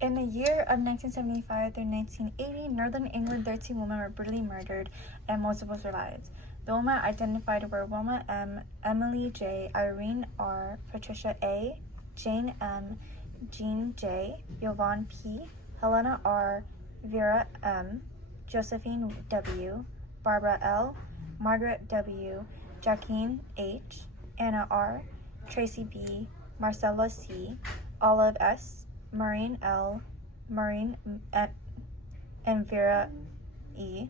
In the year of 1975 through 1980, Northern England, 13 women were brutally murdered and multiple survived. The women identified were Wilma M., Emily J., Irene R., Patricia A., Jane M., Jean J., Yvonne P., Helena R., Vera M., Josephine W., Barbara L., Margaret W., Jacqueline H., Anna R., Tracy B., Marcella C., Olive S., Maureen L., Maureen and Vera E.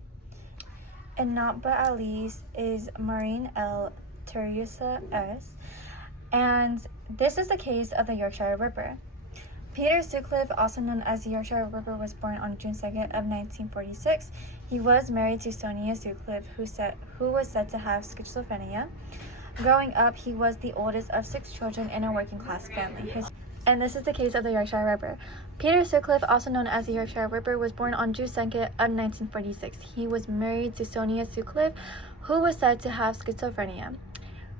And not but at least is Maureen L., Teresa S. And this is the case of the Yorkshire Ripper. Peter Sutcliffe, also known as the Yorkshire Ripper, was born on June 2nd of 1946. He was married to Sonia Sutcliffe, who was said to have schizophrenia. Growing up, he was the oldest of 6 children in a working-class family. And this is the case of the Yorkshire Ripper. Peter Sutcliffe, also known as the Yorkshire Ripper, was born on June 2nd of 1946. He was married to Sonia Sutcliffe, who was said to have schizophrenia.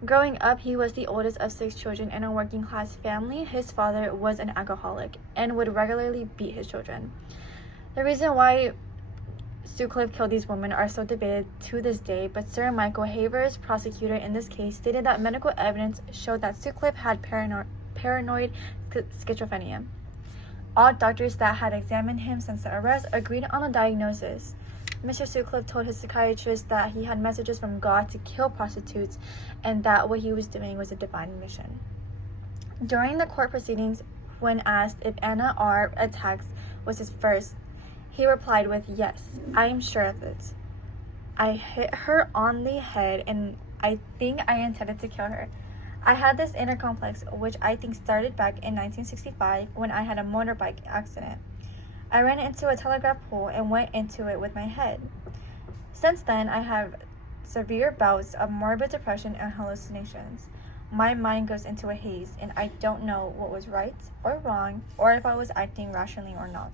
Growing up, he was the oldest of 6 children in a working-class family. His father was an alcoholic and would regularly beat his children. The reason why Sutcliffe killed these women are still debated to this day, but Sir Michael Havers, prosecutor in this case, stated that medical evidence showed that Sutcliffe had paranoid schizophrenia. All doctors that had examined him since the arrest agreed on the diagnosis. Mr. Sutcliffe told his psychiatrist that he had messages from God to kill prostitutes and that what he was doing was a divine mission. During the court proceedings, when asked if Anna R. attacks was his first, he replied with, "Yes, I am sure of it. I hit her on the head and I think I intended to kill her. I had this inner complex, which I think started back in 1965 when I had a motorbike accident. I ran into a telegraph pole and went into it with my head. Since then, I have severe bouts of morbid depression and hallucinations. My mind goes into a haze, and I don't know what was right or wrong, or if I was acting rationally or not."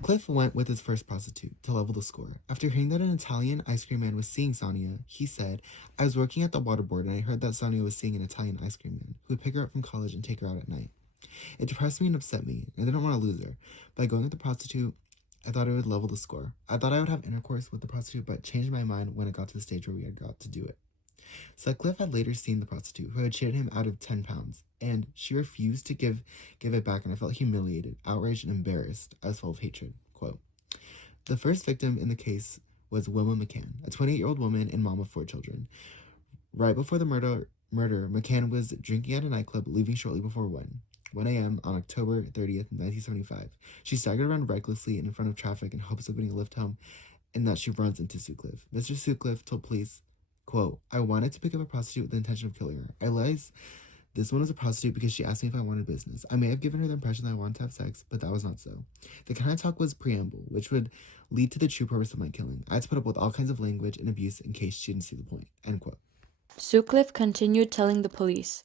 Cliff went with his first prostitute to level the score. After hearing that an Italian ice cream man was seeing Sonia, he said, "I was working at the waterboard and I heard that Sonia was seeing an Italian ice cream man who would pick her up from college and take her out at night. It depressed me and upset me. I didn't want to lose her. By going with the prostitute, I thought it would level the score. I thought I would have intercourse with the prostitute, but changed my mind when it got to the stage where we had got to do it." Sutcliffe had later seen the prostitute, who had cheated him out of 10 pounds, and she refused to give it back, and I felt humiliated, outraged, and embarrassed. I was full of hatred. Quote, "The first victim in the case was Wilma McCann, a 28-year-old woman and mom of 4 children. Right before the murder, McCann was drinking at a nightclub, leaving shortly before 1 a.m. on October 30th, 1975. She staggered around recklessly in front of traffic in hopes of getting a lift home, and that she runs into Sutcliffe. Mr. Sutcliffe told police, quote, "I wanted to pick up a prostitute with the intention of killing her. I realized this one was a prostitute because she asked me if I wanted business. I may have given her the impression that I wanted to have sex, but that was not so. The kind of talk was preamble, which would lead to the true purpose of my killing. I had to put up with all kinds of language and abuse in case she didn't see the point." End quote. Sutcliffe continued telling the police,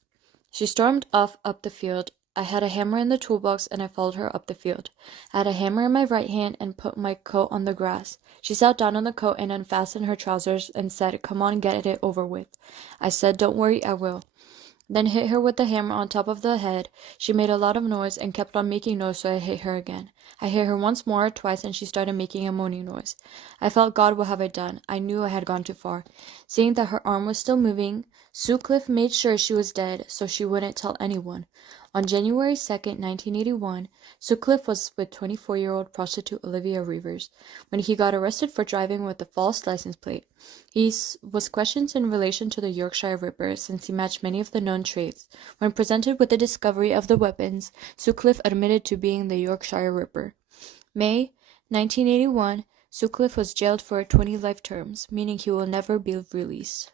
"She stormed off up the field. I had a hammer in the toolbox and I followed her up the field. I had a hammer in my right hand and put my coat on the grass. She sat down on the coat and unfastened her trousers and said, 'Come on, get it over with.' I said, 'Don't worry, I will.' Then hit her with the hammer on top of the head. She made a lot of noise and kept on making noise, so I hit her again. I hit her once more, twice, and she started making a moaning noise. I felt, God, what have I done? I knew I had gone too far. Seeing that her arm was still moving, Sutcliffe made sure she was dead so she wouldn't tell anyone. On January 2nd, 1981, Sutcliffe was with 24-year-old prostitute Elvira Rivers when he got arrested for driving with a false license plate. He was questioned in relation to the Yorkshire Ripper since he matched many of the known traits. When presented with the discovery of the weapons, Sutcliffe admitted to being the Yorkshire Ripper. May 1981, Sutcliffe was jailed for 20 life terms, meaning he will never be released.